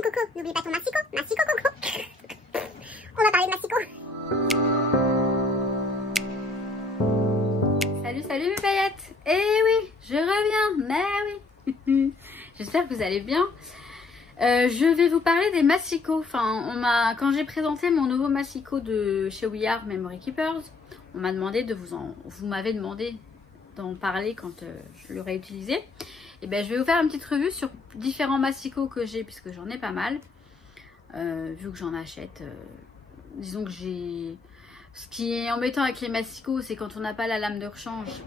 mon coco, n'oublie pas ton massicot, massicot coco. On va parler de massicot. Salut, salut mes paillettes. Eh oui, je reviens, mais oui. J'espère que vous allez bien. Je vais vous parler des massicots. Enfin, quand j'ai présenté mon nouveau massicot de chez We Are Memory Keepers, on m'a demandé de vous m'avez demandé d'en parler quand je l'aurai utilisé. Et ben, je vais vous faire une petite revue sur différents massicots que j'ai, puisque j'en ai pas mal, vu que j'en achète. Disons que j'ai... Ce qui est embêtant avec les massicots, c'est quand on n'a pas la lame de rechange.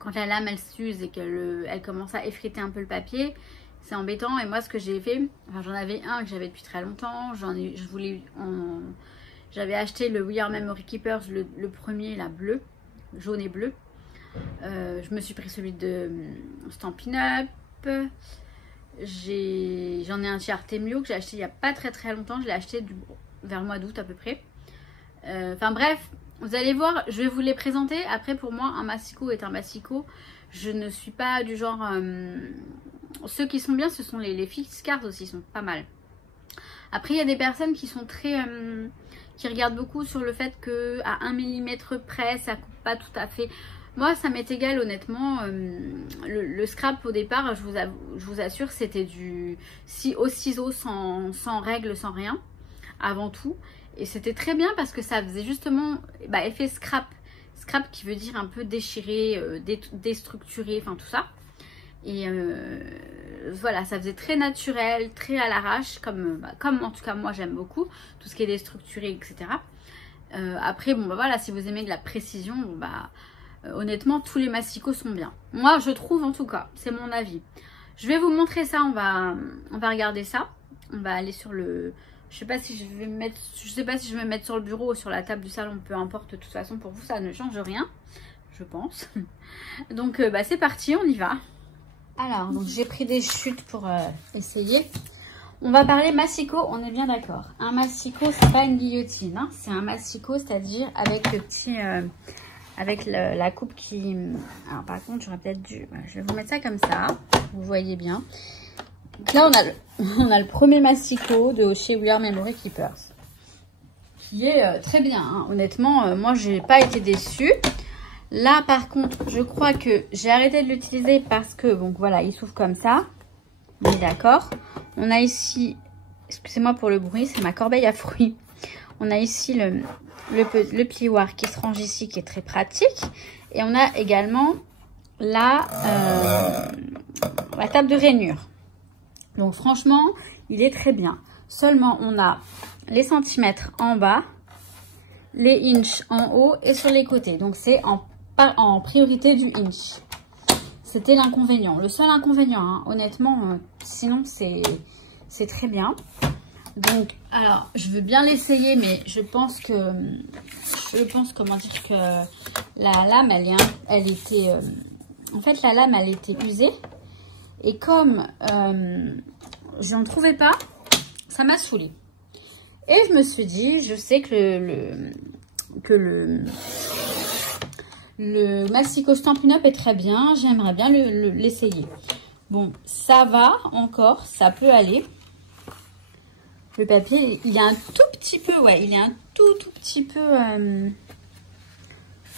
Quand la lame elle s'use et qu'elle elle commence à effriter un peu le papier, c'est embêtant. Et moi, ce que j'ai fait, enfin, j'en avais un que j'avais depuis très longtemps. J'avais acheté le We Are Memory Keepers, le premier, la bleu, jaune et bleu. Je me suis pris celui de Stampin' Up. J'en ai un chez Artemio que j'ai acheté il n'y a pas très longtemps. Je l'ai acheté vers le mois d'août à peu près. Enfin bref, vous allez voir, je vais vous les présenter. Après, pour moi, un massicot est un massicot. Je ne suis pas du genre... ceux qui sont bien, ce sont les fixed cards aussi, sont pas mal. Après, il y a des personnes qui sont très... qui regardent beaucoup sur le fait que à 1 mm près, ça coupe pas tout à fait. Moi, ça m'est égal, honnêtement. Le scrap, au départ, je vous assure, c'était au ciseau, sans règle, sans rien, avant tout. Et c'était très bien parce que ça faisait justement effet scrap. Scrap qui veut dire un peu déchiré, déstructuré, enfin tout ça. Et voilà, ça faisait très naturel, très à l'arrache, comme en tout cas moi j'aime beaucoup, tout ce qui est déstructuré, etc. Après, bon voilà, si vous aimez de la précision, honnêtement, tous les massicots sont bien. Moi, je trouve en tout cas, c'est mon avis. Je vais vous montrer ça, on va regarder ça. On va aller sur le... Je sais pas si je vais me mettre sur le bureau ou sur la table du salon, peu importe, de toute façon pour vous ça ne change rien, je pense. Donc c'est parti, on y va. Alors, donc j'ai pris des chutes pour essayer. On va parler massicot, on est bien d'accord. Un massicot, c'est pas une guillotine, hein. C'est un massicot, c'est-à-dire avec le petit... avec la coupe qui... Alors par contre, j'aurais peut-être dû... Je vais vous mettre ça comme ça, vous voyez bien. Donc là, on a le premier massicot de chez We Are Memory Keepers, qui est très bien, hein. Honnêtement, moi, j'ai pas été déçue. Là, par contre, je crois que j'ai arrêté de l'utiliser parce que, donc voilà, il s'ouvre comme ça. On est d'accord. On a ici, excusez-moi pour le bruit, c'est ma corbeille à fruits. On a ici le plioir qui se range ici, qui est très pratique. Et on a également la table de rainure. Donc franchement, il est très bien. Seulement, on a les centimètres en bas, les inches en haut et sur les côtés. Donc c'est en priorité du inch. C'était l'inconvénient. Le seul inconvénient, hein, honnêtement, sinon c'est très bien. Donc, alors, je veux bien l'essayer, mais je pense comment dire que la lame, elle était, en fait, la lame, elle était usée. Et comme je n'en trouvais pas, ça m'a saoulée. Et je me suis dit, je sais que le massicot Stampin' Up est très bien, j'aimerais bien l'essayer. Bon, ça va encore, ça peut aller. Le papier, il est un tout petit peu, ouais, il est un tout petit peu,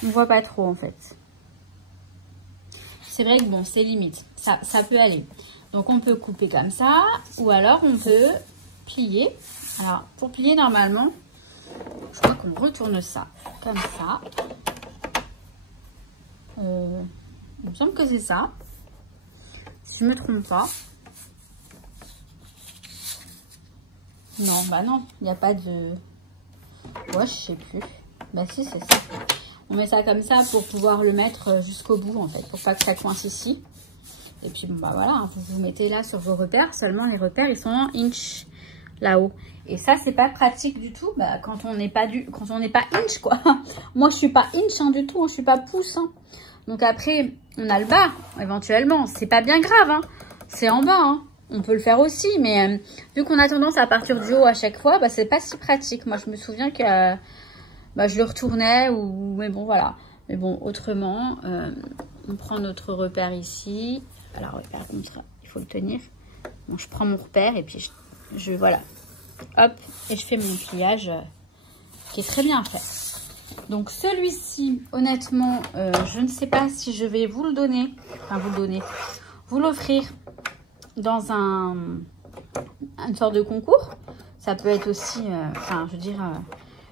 on voit pas trop en fait. C'est vrai que bon, c'est limite, ça peut aller. Donc on peut couper comme ça, ou alors on peut plier. Alors pour plier normalement, je crois qu'on retourne ça comme ça. Il me semble que c'est ça, si je me trompe pas. Non, bah non, il n'y a pas de... Ouais, je sais plus. Bah si, c'est ça. On met ça comme ça pour pouvoir le mettre jusqu'au bout, en fait, pour pas que ça coince ici. Et puis, bon, bah voilà, vous mettez là sur vos repères. Seulement, les repères, ils sont en inch, là-haut. Et ça, c'est pas pratique du tout, quand on n'est pas inch, quoi. Moi, je suis pas inch, hein, du tout, hein, je suis pas pouce, hein. Donc après, on a le bas, éventuellement. C'est pas bien grave, hein. C'est en bas, hein. On peut le faire aussi, mais vu qu'on a tendance à partir du haut à chaque fois, c'est pas si pratique. Moi, je me souviens que je le retournais, mais bon, voilà. Mais bon, autrement, on prend notre repère ici. Alors, par contre, il faut le tenir. Bon, je prends mon repère et puis voilà, hop, et je fais mon pliage qui est très bien fait. Donc celui-ci, honnêtement, je ne sais pas si je vais vous le donner, enfin vous l'offrir dans une sorte de concours. Ça peut être aussi, enfin, je veux dire,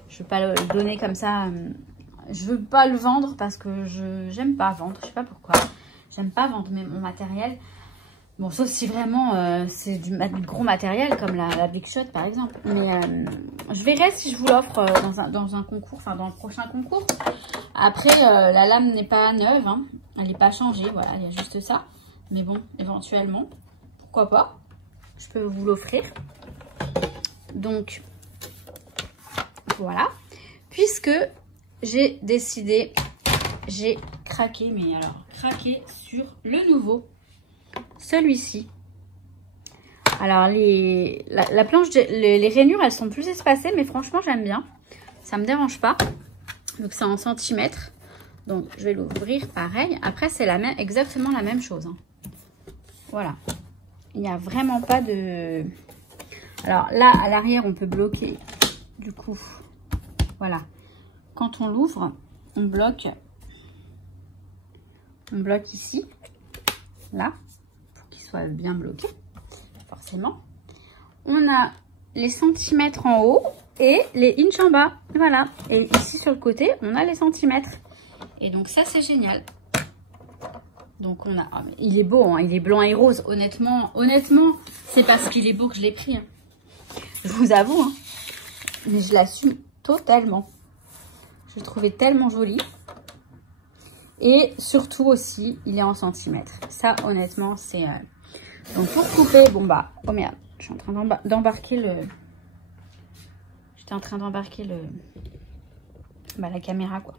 je ne veux pas le donner comme ça. Je veux pas le vendre parce que j'aime pas vendre. Je sais pas pourquoi. J'aime pas vendre mon matériel. Bon, sauf si vraiment c'est du gros matériel comme la Big Shot par exemple. Mais je verrai si je vous l'offre dans un concours, enfin dans le prochain concours. Après, la lame n'est pas neuve, hein. Elle n'est pas changée. Voilà, il y a juste ça. Mais bon, éventuellement, pourquoi pas. Je peux vous l'offrir. Donc, voilà. Puisque j'ai décidé, j'ai craqué, mais alors craqué sur le nouveau, celui-ci. Alors la planche, les rainures, elles sont plus espacées, mais franchement j'aime bien, ça me dérange pas. Donc c'est en centimètres, donc je vais l'ouvrir pareil. Après c'est exactement la même chose, hein. Voilà, il n'y a vraiment pas de... Alors là à l'arrière on peut bloquer, du coup, voilà. Quand on l'ouvre, on bloque ici, là, pour qu'il soit bien bloqué, forcément. On a les centimètres en haut et les inches en bas, voilà. Et ici sur le côté, on a les centimètres. Et donc ça, c'est génial. Donc on a, oh, mais il est beau, hein, il est blanc et rose. Honnêtement, c'est parce qu'il est beau que je l'ai pris, hein. Je vous avoue, hein, mais je l'assume totalement. Je le trouvais tellement joli. Et surtout aussi, il est en centimètres. Ça, honnêtement, c'est... Donc, pour couper... Bon, bah... Oh, merde. Je suis en train d'embarquer le... J'étais en train d'embarquer le... Bah, la caméra, quoi.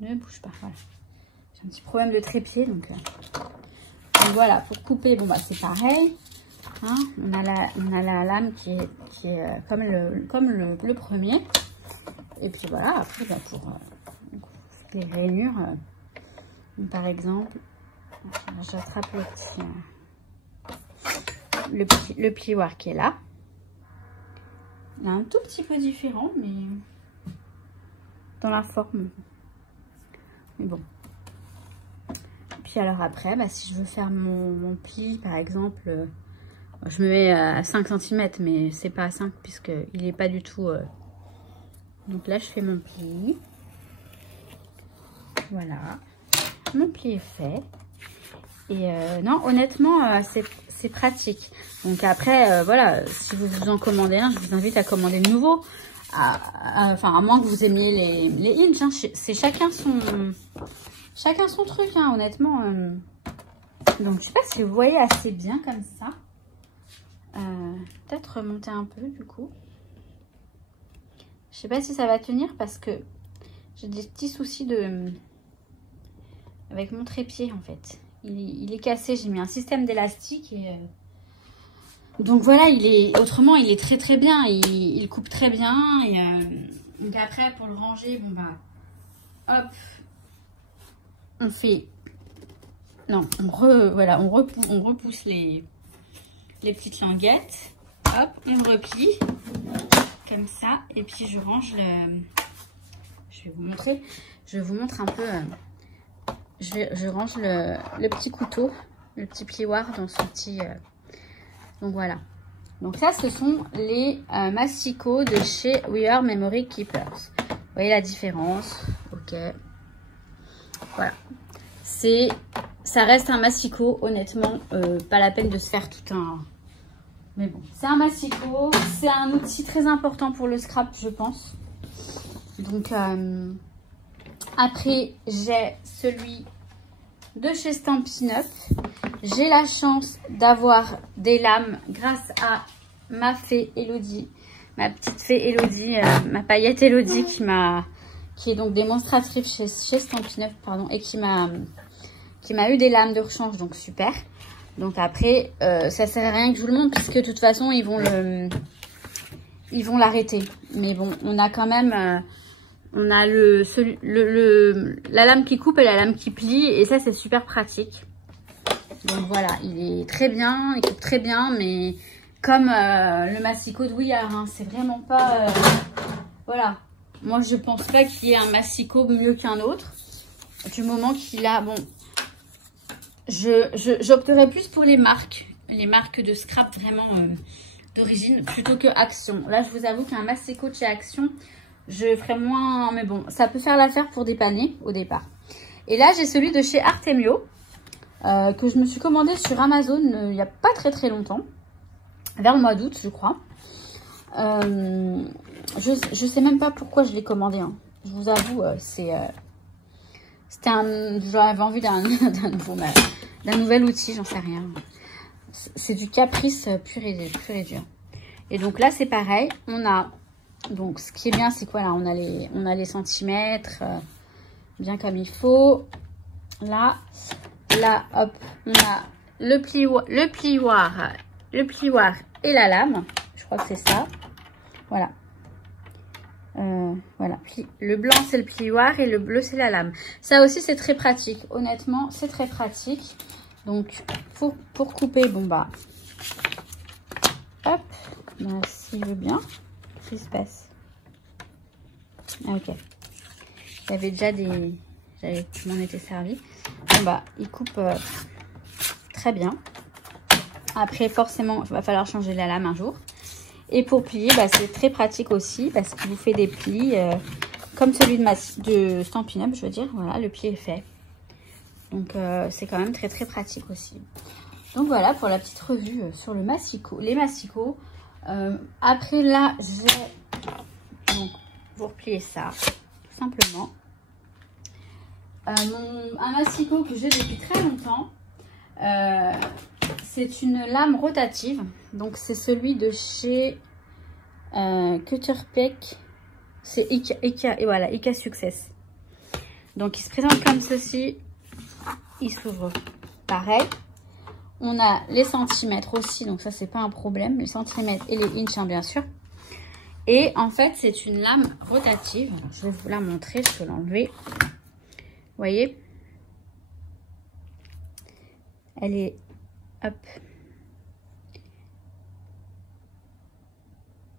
Ne bouge pas, voilà. J'ai un petit problème de trépied, donc voilà, pour couper, bon, bah, c'est pareil. Hein, on a la lame qui est comme le premier. Et puis voilà, après, bah, pour les rainures, par exemple, j'attrape le plioir qui est là. Il est un tout petit peu différent, mais dans la forme. Mais bon. Et puis alors après, bah, si je veux faire mon pli, par exemple, je me mets à 5 cm, mais c'est pas à 5 puisqu'il n'est pas du tout... Donc là, je fais mon pli. Voilà. Mon pli est fait. Et non, honnêtement, c'est pratique. Donc après, voilà, si vous vous en commandez un, je vous invite à commander le nouveau. Enfin, à moins que vous aimiez les inches. Hein. C'est chacun son truc, hein, honnêtement. Donc, je sais pas si vous voyez assez bien comme ça. Peut-être remonter un peu, du coup. Je sais pas si ça va tenir parce que j'ai des petits soucis avec mon trépied, en fait. Il est cassé, j'ai mis un système d'élastique et... Donc voilà, autrement, il est très très bien, il coupe très bien. Et, donc après, pour le ranger, bon bah, hop, on fait... Non, voilà, on repousse les petites languettes. Hop, on replie, comme ça. Et puis je range je vais vous montrer, je vous montre un peu... Je range le petit couteau, le petit plioir dans ce petit... Donc voilà. Donc ça, ce sont les masticots de chez We Are Memory Keepers. Vous voyez la différence? Ok. Voilà. Ça reste un masticot, honnêtement. Pas la peine de se faire tout un... Mais bon, c'est un masticot. C'est un outil très important pour le scrap, je pense. Donc, après, j'ai celui de chez Stampin' Up. J'ai la chance d'avoir des lames grâce à ma fée Elodie, ma petite fée Elodie, ma paillette Elodie qui est donc démonstratrice chez Stampin' Up, pardon, et qui m'a eu des lames de rechange, donc super. Donc après, ça sert à rien que je vous le montre puisque de toute façon ils vont l'arrêter. Mais bon, on a quand même, on a la lame qui coupe et la lame qui plie et ça c'est super pratique. Donc voilà, il est très bien, il coupe très bien, mais comme le massicot de Ouillard, hein, c'est vraiment pas... voilà, moi je pense pas qu'il y ait un massicot mieux qu'un autre. Du moment qu'il a... Bon, j'opterais plus pour les marques de scrap vraiment d'origine plutôt que Action. Là, je vous avoue qu'un massicot de chez Action, je ferais moins... Mais bon, ça peut faire l'affaire pour dépanner au départ. Et là, j'ai celui de chez Artemio. Que je me suis commandé sur Amazon il n'y a pas très longtemps, vers le mois d'août je crois. Je sais même pas pourquoi je l'ai commandé, hein. Je vous avoue, j'avais envie d'un nouvel outil, j'en sais rien. C'est du caprice pur et dur. Et donc là c'est pareil, on a, donc ce qui est bien c'est quoi là, on a les centimètres bien comme il faut. Là, hop, on a le plioir et la lame. Je crois que c'est ça. Voilà. Voilà. Le blanc, c'est le plioir et le bleu, c'est la lame. Ça aussi, c'est très pratique. Honnêtement, c'est très pratique. Donc, pour couper, bon bah, hop. Bah, s'il veut bien. Qu'est-ce qui se passe? Ah, ok. Il y avait déjà des... Je m'en étais servi. Bon bah, il coupe très bien. Après, forcément, il va falloir changer la lame un jour. Et pour plier, bah, c'est très pratique aussi parce qu'il vous fait des plis comme celui de Stampin' Up, je veux dire. Voilà, le pli est fait. Donc, c'est quand même très pratique aussi. Donc, voilà pour la petite revue sur le massicot, les massicots. Après, là, je vais donc vous replier ça, tout simplement. Un massicot que j'ai depuis très longtemps, c'est une lame rotative. Donc c'est celui de chez Cutterpeck. C'est Ika, et voilà, Ika Success. Donc il se présente comme ceci. Il s'ouvre pareil. On a les centimètres aussi, donc ça c'est pas un problème. Les centimètres et les inches, hein, bien sûr. Et en fait c'est une lame rotative. Alors, je vais vous la montrer, je peux l'enlever. Vous voyez, elle est, hop,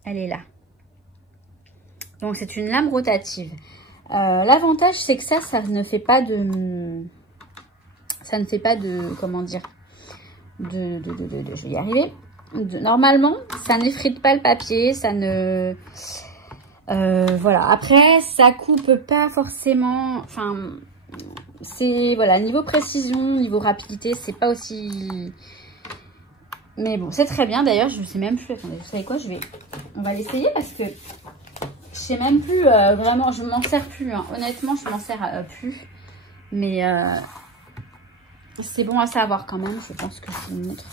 elle est là. Donc c'est une lame rotative. L'avantage c'est que ça ne fait pas de, comment dire, je vais y arriver. Normalement, ça n'effrite pas le papier, ça ne, voilà. Après, ça coupe pas forcément, enfin. C'est, voilà, niveau précision, niveau rapidité, c'est pas aussi... Mais bon, c'est très bien. D'ailleurs, je sais même plus... Attendez, vous savez quoi, on va l'essayer parce que je sais même plus, vraiment, je m'en sers plus. Hein. Honnêtement, je m'en sers plus. Mais c'est bon à savoir quand même. Je pense que c'est une autre.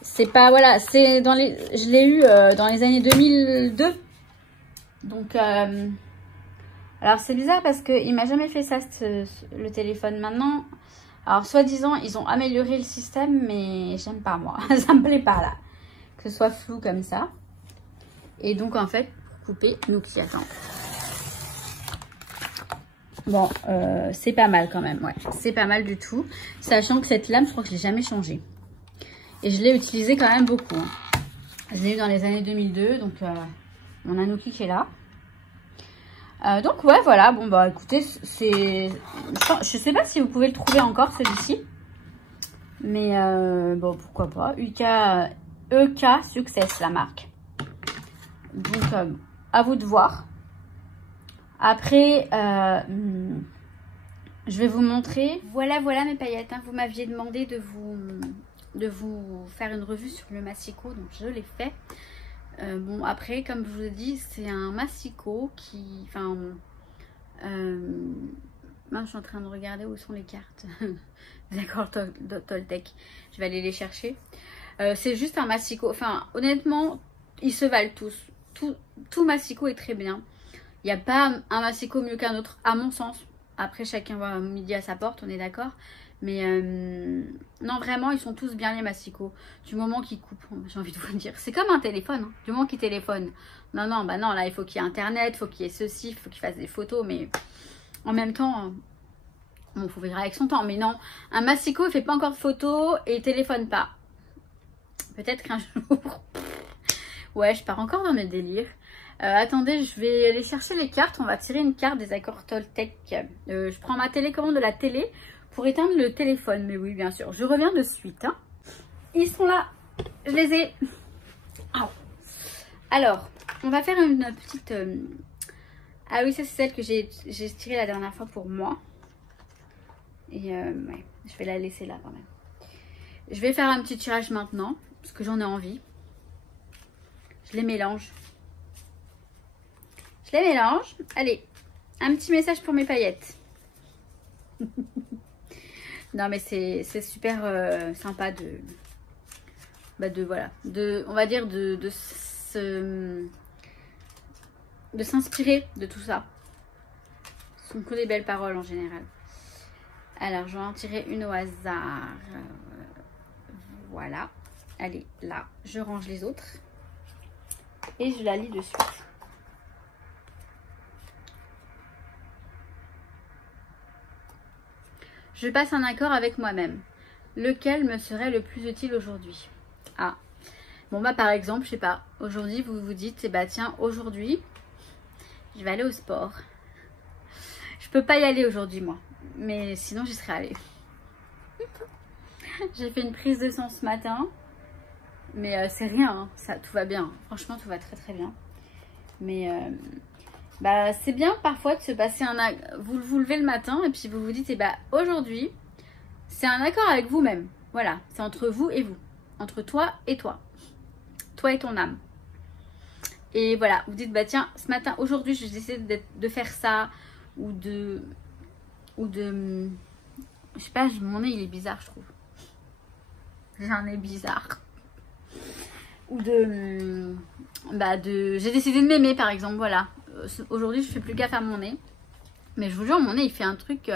C'est pas, voilà, c'est dans les... Je l'ai eu dans les années 2002. Donc... alors c'est bizarre parce qu'il m'a jamais fait ça, le téléphone maintenant. Alors soi-disant ils ont amélioré le système, mais j'aime pas moi. Ça me plaît pas là. Que ce soit flou comme ça. Et donc en fait, couper, nous qui attend. Bon, c'est pas mal quand même, ouais. C'est pas mal du tout. Sachant que cette lame, je crois que je l'ai jamais changée. Et je l'ai utilisée quand même beaucoup. Hein. Je l'ai eu dans les années 2002, donc mon Anouki qui est là. Donc ouais, voilà, bon bah écoutez, je sais pas si vous pouvez le trouver encore celui-ci, mais bon pourquoi pas. EK Success la marque, donc à vous de voir. Après je vais vous montrer, voilà mes paillettes, hein. Vous m'aviez demandé de vous faire une revue sur le massicot, donc je l'ai fait. Bon après comme je vous ai dit c'est un massicot qui, enfin moi je suis en train de regarder où sont les cartes. D'accord, Toltec, je vais aller les chercher. C'est juste un massicot, enfin honnêtement ils se valent tous, tout massicot est très bien. Il n'y a pas un massicot mieux qu'un autre à mon sens. Après chacun va midi à sa porte, on est d'accord. Mais non, vraiment, ils sont tous bien les massicots. Du moment qu'ils coupent, j'ai envie de vous dire. C'est comme un téléphone. Hein. Du moment qu'ils téléphonent. Non, bah non, là, il faut qu'il y ait Internet, il faut qu'il y ait ceci, il faut qu'il fasse des photos. Mais en même temps, Bon, faut vivre avec son temps, mais non. Un massicot, il fait pas encore de photos et il téléphone pas. Peut-être qu'un jour... Ouais, je pars encore dans mes délires. Attendez, je vais aller chercher les cartes. On va tirer une carte des accords Toltec. Je prends ma télécommande de la télé pour éteindre le téléphone. Mais oui, bien sûr. Je reviens de suite. Hein. Ils sont là. Je les ai. Oh. Alors, on va faire une petite... Ah oui, ça c'est celle que j'ai tirée la dernière fois pour moi. Et ouais, je vais la laisser là quand même. Je vais faire un petit tirage maintenant, parce que j'en ai envie. Je les mélange. Je les mélange. Allez, un petit message pour mes paillettes. Non mais c'est super sympa de... voilà. On va dire de s'inspirer de tout ça. Ce sont que des belles paroles en général. Alors, je vais en tirer une au hasard. Voilà. Allez, là, je range les autres. Et je la lis de suite. Je passe un accord avec moi-même. Lequel me serait le plus utile aujourd'hui? Ah. Bon, bah, par exemple, je sais pas. Aujourd'hui, vous vous dites, eh bah, tiens, aujourd'hui, je vais aller au sport. Je peux pas y aller aujourd'hui, moi. Mais sinon, j'y serais allée. J'ai fait une prise de sang ce matin. Mais c'est rien, hein. Ça, tout va bien. Franchement, tout va très très bien. Mais bah, c'est bien parfois de se passer un... Vous vous levez le matin et puis vous vous dites, eh bah, aujourd'hui, c'est un accord avec vous-même. Voilà, c'est entre vous et vous. Entre toi et toi. Toi et ton âme. Et voilà, vous dites, bah tiens, ce matin, aujourd'hui, je décide de faire ça. Ou de... Je sais pas, mon nez, il est bizarre, je trouve. J'ai un nez bizarre. Ou de... J'ai décidé de m'aimer, par exemple, voilà. Aujourd'hui, je fais plus gaffe à mon nez. Mais je vous jure, mon nez, il fait un truc...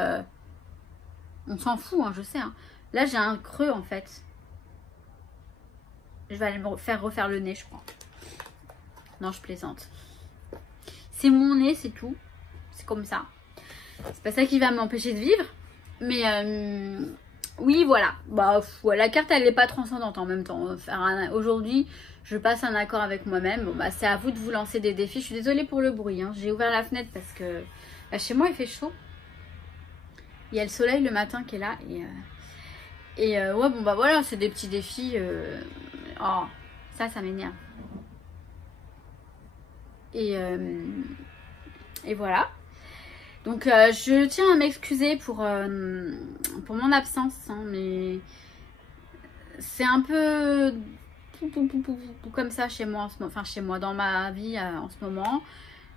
On s'en fout, hein, je sais. Hein. Là, j'ai un creux, en fait. Je vais aller me faire refaire le nez, je crois. Non, je plaisante. C'est mon nez, c'est tout. C'est comme ça. C'est pas ça qui va m'empêcher de vivre. Mais oui, voilà. Bah, la carte, elle n'est pas transcendante en même temps. Aujourd'hui, je passe un accord avec moi-même. Bon, bah, c'est à vous de vous lancer des défis. Je suis désolée pour le bruit. Hein. J'ai ouvert la fenêtre parce que bah, chez moi, il fait chaud. Il y a le soleil le matin qui est là. Et ouais, bon, bah voilà, c'est des petits défis. Oh, ça m'énerve. Et voilà. Donc je tiens à m'excuser pour mon absence, hein, mais c'est un peu comme ça chez moi, enfin chez moi, dans ma vie en ce moment.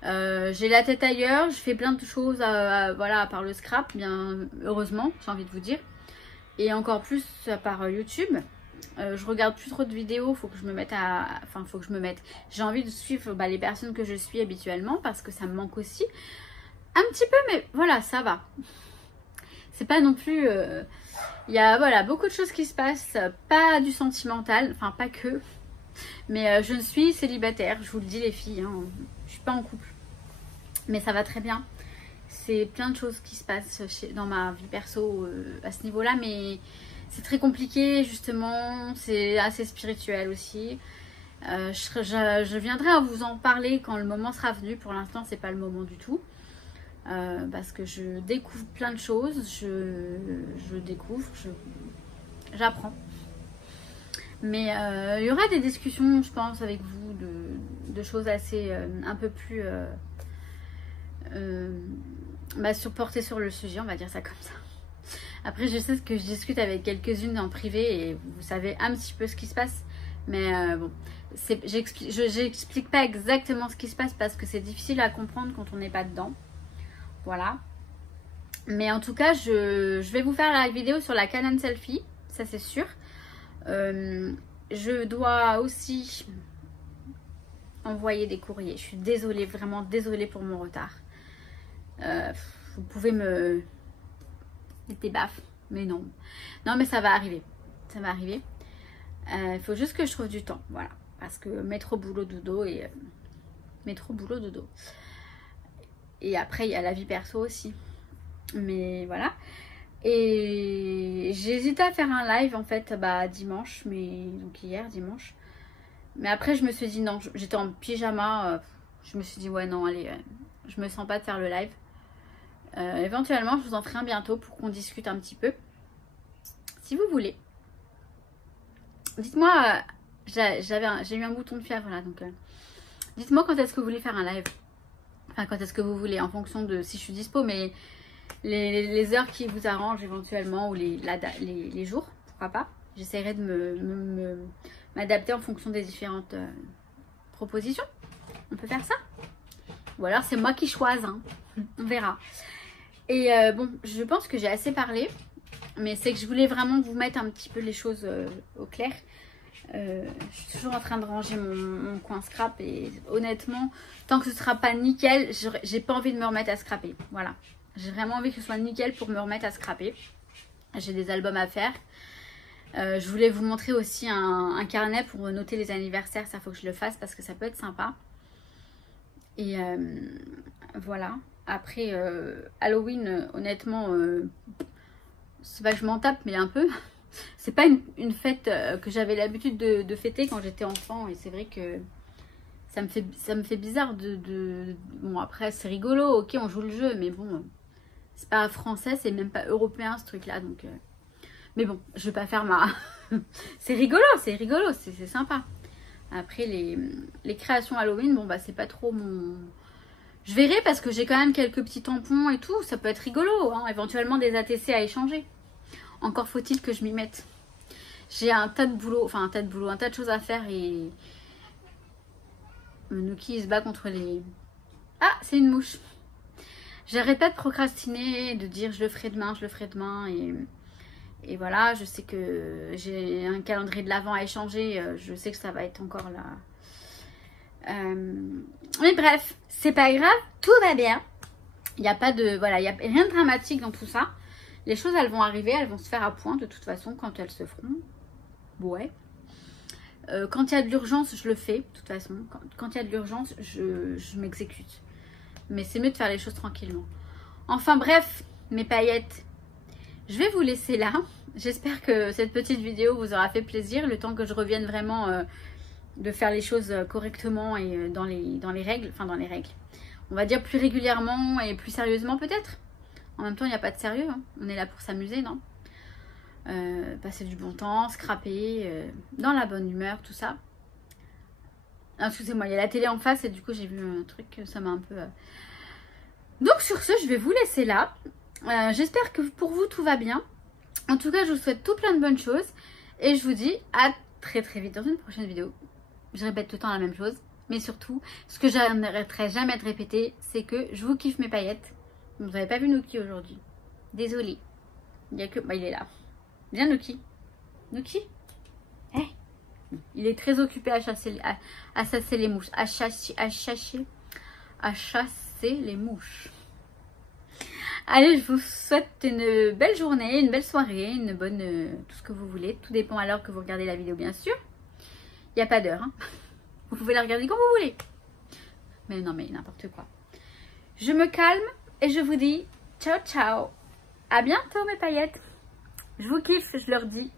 J'ai la tête ailleurs, je fais plein de choses voilà, à part le scrap, bien heureusement, j'ai envie de vous dire. Et encore plus à part YouTube. Je regarde plus trop de vidéos, faut que je me mette à... Enfin, faut que je me mette... J'ai envie de suivre les personnes que je suis habituellement parce que ça me manque aussi. Un petit peu, mais voilà, ça va. C'est pas non plus... Il y a voilà, beaucoup de choses qui se passent, pas du sentimental, enfin pas que. Mais je ne suis célibataire, je vous le dis les filles, hein, je suis pas en couple. Mais ça va très bien. C'est plein de choses qui se passent dans ma vie perso à ce niveau-là, mais... C'est très compliqué justement, c'est assez spirituel aussi. Je viendrai à vous en parler quand le moment sera venu. Pour l'instant, c'est pas le moment du tout. Parce que je découvre plein de choses. Je découvre, j'apprends. Mais il y aura des discussions, je pense, avec vous de choses assez un peu plus portées sur le sujet, on va dire ça comme ça. Après, je sais que je discute avec quelques-unes en privé et vous savez un petit peu ce qui se passe. Mais bon, j'explique pas exactement ce qui se passe parce que c'est difficile à comprendre quand on n'est pas dedans. Voilà. Mais en tout cas, je vais vous faire la vidéo sur la Canon Selfie, ça c'est sûr. Je dois aussi envoyer des courriers. Je suis désolée, vraiment désolée pour mon retard. Vous pouvez me... des baffes, mais non. Non, mais ça va arriver. Ça va arriver. Il faut juste que je trouve du temps, voilà. Parce que métro, boulot, dodo et... métro, boulot, dodo. Et après, il y a la vie perso aussi. Mais voilà. Et j'ai hésité à faire un live en fait dimanche, mais donc hier dimanche. Mais après je me suis dit non, j'étais en pyjama, je me suis dit ouais non allez, je me sens pas de faire le live. Éventuellement je vous en ferai un bientôt pour qu'on discute un petit peu. Si vous voulez. Dites-moi, j'ai eu un bouton de fièvre là, donc dites-moi quand est-ce que vous voulez faire un live. Enfin quand est-ce que vous voulez en fonction de si je suis dispo, mais les heures qui vous arrangent éventuellement ou les jours, pourquoi pas. J'essaierai de m'adapter en fonction des différentes propositions. On peut faire ça. Ou alors c'est moi qui choisis, hein. On verra. Et bon, je pense que j'ai assez parlé. Mais c'est que je voulais vraiment vous mettre un petit peu les choses au clair. Je suis toujours en train de ranger mon coin scrap. Et honnêtement, tant que ce sera pas nickel, j'ai pas envie de me remettre à scraper. Voilà. J'ai vraiment envie que ce soit nickel pour me remettre à scraper. J'ai des albums à faire. Je voulais vous montrer aussi un carnet pour noter les anniversaires. Ça, faut que je le fasse parce que ça peut être sympa. Et voilà. Après, Halloween, honnêtement, c'est pas que je m'en tape, mais un peu. C'est pas une fête que j'avais l'habitude de fêter quand j'étais enfant. Et c'est vrai que ça me fait bizarre Bon, après, c'est rigolo, ok, on joue le jeu, mais bon, c'est pas français, c'est même pas européen ce truc-là. Donc, mais bon, je vais pas faire ma... c'est rigolo, c'est sympa. Après, les créations Halloween, bon, bah, c'est pas trop mon... Je verrai parce que j'ai quand même quelques petits tampons et tout. Ça peut être rigolo, hein. Éventuellement des ATC à échanger. Encore faut-il que je m'y mette. J'ai un tas de boulot, un tas de choses à faire et... Nuki se bat contre les... Ah, c'est une mouche. J'arrête pas de procrastiner, de dire je le ferai demain, et voilà, je sais que j'ai un calendrier de l'Avent à échanger. Je sais que ça va être encore là. Mais bref, c'est pas grave, tout va bien. Il n'y a pas de... Voilà, il n'y a rien de dramatique dans tout ça. Les choses, elles vont arriver, elles vont se faire à point de toute façon quand elles se feront. Ouais. Quand il y a de l'urgence, je le fais, de toute façon. Quand il y a de l'urgence, je m'exécute. Mais c'est mieux de faire les choses tranquillement. Enfin bref, mes paillettes, je vais vous laisser là. J'espère que cette petite vidéo vous aura fait plaisir. Le temps que je revienne vraiment de faire les choses correctement et dans les règles. Enfin, dans les règles. On va dire plus régulièrement et plus sérieusement peut-être. En même temps, il n'y a pas de sérieux. Hein. On est là pour s'amuser, non? Passer du bon temps, scraper, dans la bonne humeur, tout ça. Excusez-moi, il y a la télé en face et du coup j'ai vu un truc, ça m'a un peu... Donc sur ce, je vais vous laisser là. J'espère que pour vous tout va bien. En tout cas, je vous souhaite tout plein de bonnes choses. Et je vous dis à très très vite dans une prochaine vidéo. Je répète tout le temps la même chose. Mais surtout, ce que j'arrêterai jamais de répéter, c'est que je vous kiffe mes paillettes. Vous n'avez pas vu Nuki aujourd'hui. Désolée. Il y a que... Bah, il est là. Viens Nuki. Nuki. Hey. Il est très occupé à chasser les mouches. À chasser les mouches. Allez, je vous souhaite une belle journée, une belle soirée, une bonne... tout ce que vous voulez. Tout dépend à l'heure que vous regardez la vidéo, bien sûr. Il n'y a pas d'heure. Hein. Vous pouvez la regarder quand vous voulez. Mais non, mais n'importe quoi. Je me calme et je vous dis ciao, ciao. À bientôt, mes paillettes. Je vous kiffe, je leur dis.